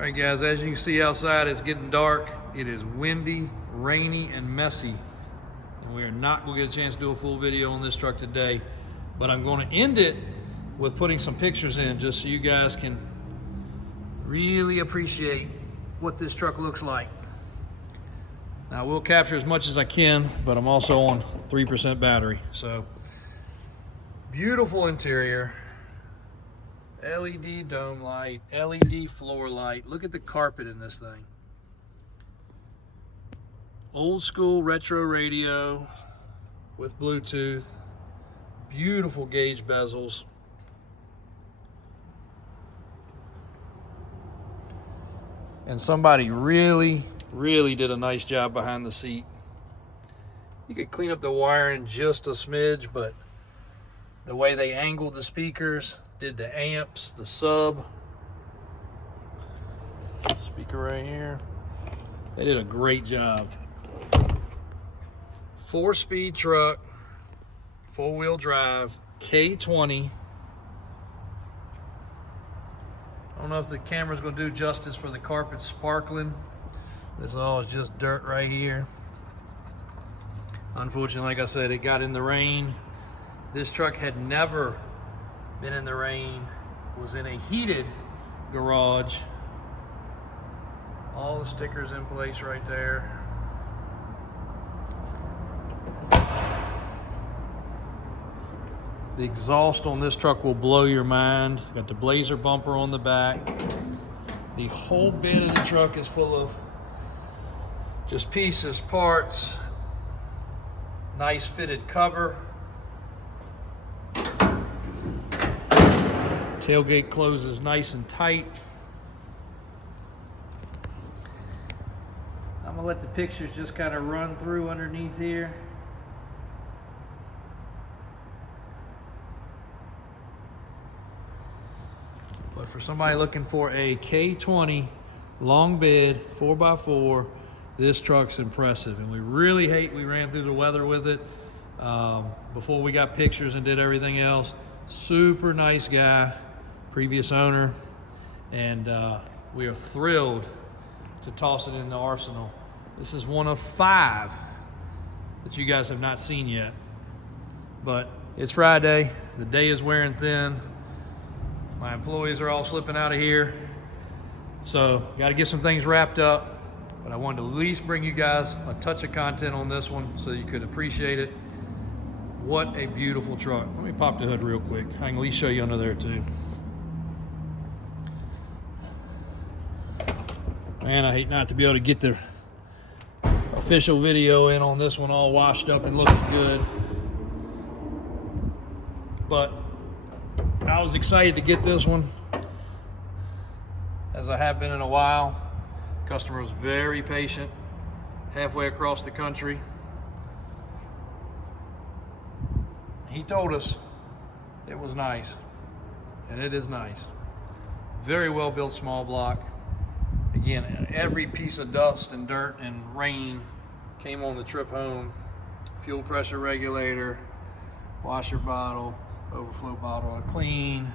All right, guys, as you can see outside, it's getting dark. It is windy, rainy, and messy. And we are not going to get a chance to do a full video on this truck today. But I'm going to end it with putting some pictures in just so you guys can really appreciate what this truck looks like. Now, I will capture as much as I can, but I'm also on 3% battery. So, beautiful interior. LED dome light, LED floor light. Look at the carpet in this thing. Old school retro radio with Bluetooth. Beautiful gauge bezels. And somebody really did a nice job behind the seat. You could clean up the wiring just a smidge, but the way they angled the speakers, did the amps, the sub, speaker right here, they did a great job. 4-speed truck, 4-wheel drive, K20. I don't know if the camera's gonna do justice for the carpet sparkling. This all is just dirt right here. Unfortunately, like I said, it got in the rain. This truck had never been in the rain, was in a heated garage. All the stickers in place right there. The exhaust on this truck will blow your mind. Got the Blazer bumper on the back. The whole bed of the truck is full of just pieces, parts, nice fitted cover. Tailgate closes nice and tight. I'm gonna let the pictures just kind of run through underneath here. But for somebody looking for a K20 long bed 4x4, this truck's impressive. And we really hate we ran through the weather with it before we got pictures and did everything else. Super nice guy, previous owner, and we are thrilled to toss it in the arsenal. This is one of 5 that you guys have not seen yet. But it's Friday, the day is wearing thin. My employees are all slipping out of here. So, got to get some things wrapped up. But I wanted to at least bring you guys a touch of content on this one so you could appreciate it. What a beautiful truck. Let me pop the hood real quick. I can at least show you under there too. Man, I hate not to be able to get the official video in on this one all washed up and looking good. But I was excited to get this one, as I have been in a while. Customer was very patient, halfway across the country. He told us it was nice, and it is nice. Very well built small block. Again, every piece of dust and dirt and rain came on the trip home. Fuel pressure regulator, washer bottle, overflow bottle are clean.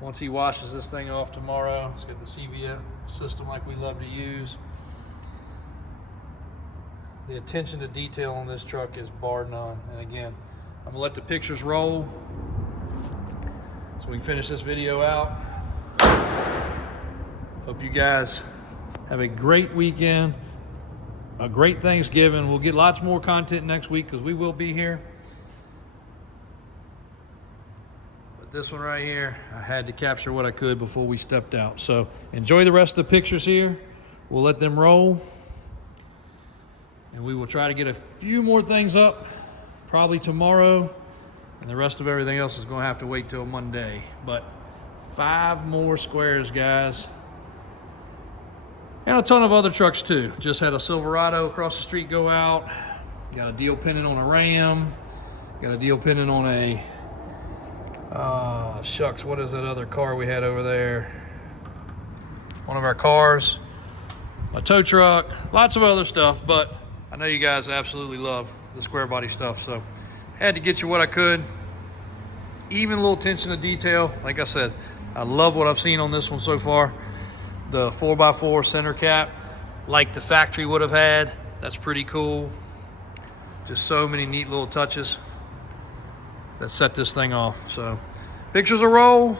Once he washes this thing off tomorrow, it's got the CVF system like we love to use. The attention to detail on this truck is bar none. And again, I'm gonna let the pictures roll so we can finish this video out. Hope you guys have a great weekend, a great Thanksgiving. We'll get lots more content next week because we will be here. But this one right here, I had to capture what I could before we stepped out. So enjoy the rest of the pictures here. We'll let them roll. And we will try to get a few more things up, probably tomorrow. And the rest of everything else is going to have to wait till Monday. But 5 more squares, guys. And a ton of other trucks too. Just had a Silverado across the street go out. Got a deal pending on a Ram. Got a deal pending on a, shucks, what is that other car we had over there? One of our cars. A tow truck. Lots of other stuff, but I know you guys absolutely love the square body stuff, so had to get you what I could. Even a little attention to detail. Like I said, I love what I've seen on this one so far. The 4x4 center cap, like the factory would have had. That's pretty cool. Just so many neat little touches that set this thing off. So pictures a roll.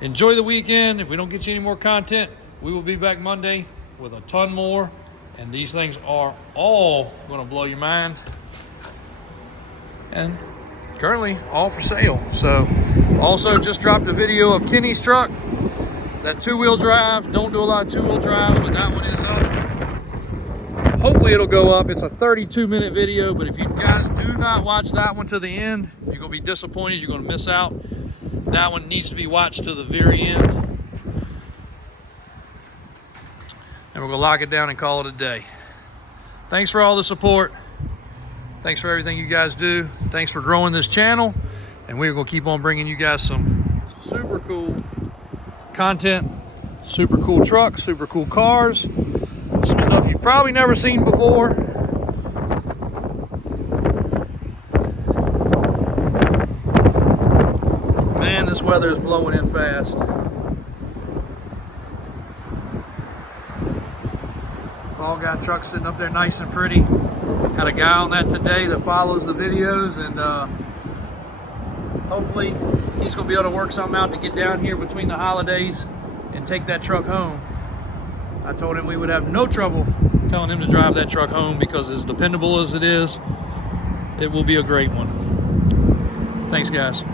Enjoy the weekend. If we don't get you any more content, we will be back Monday with a ton more. And these things are all going to blow your mind. And currently all for sale. So also just dropped a video of Kenny's truck. That 2-wheel drive. Don't do a lot of 2-wheel drives, but that one is up. Hopefully it'll go up. It's a 32-minute video, but if you guys do not watch that one to the end, you're going to be disappointed. You're going to miss out. That one needs to be watched to the very end. And we're going to lock it down and call it a day. Thanks for all the support. Thanks for everything you guys do. Thanks for growing this channel. And we're going to keep on bringing you guys some super cool content, super cool trucks, super cool cars, some stuff you've probably never seen before. Man, this weather is blowing in fast. Fall Guy truck sitting up there nice and pretty. Had a guy on that today that follows the videos, and hopefully he's going to be able to work something out to get down here between the holidays and take that truck home. I told him we would have no trouble telling him to drive that truck home, because as dependable as it is, it will be a great one. Thanks, guys.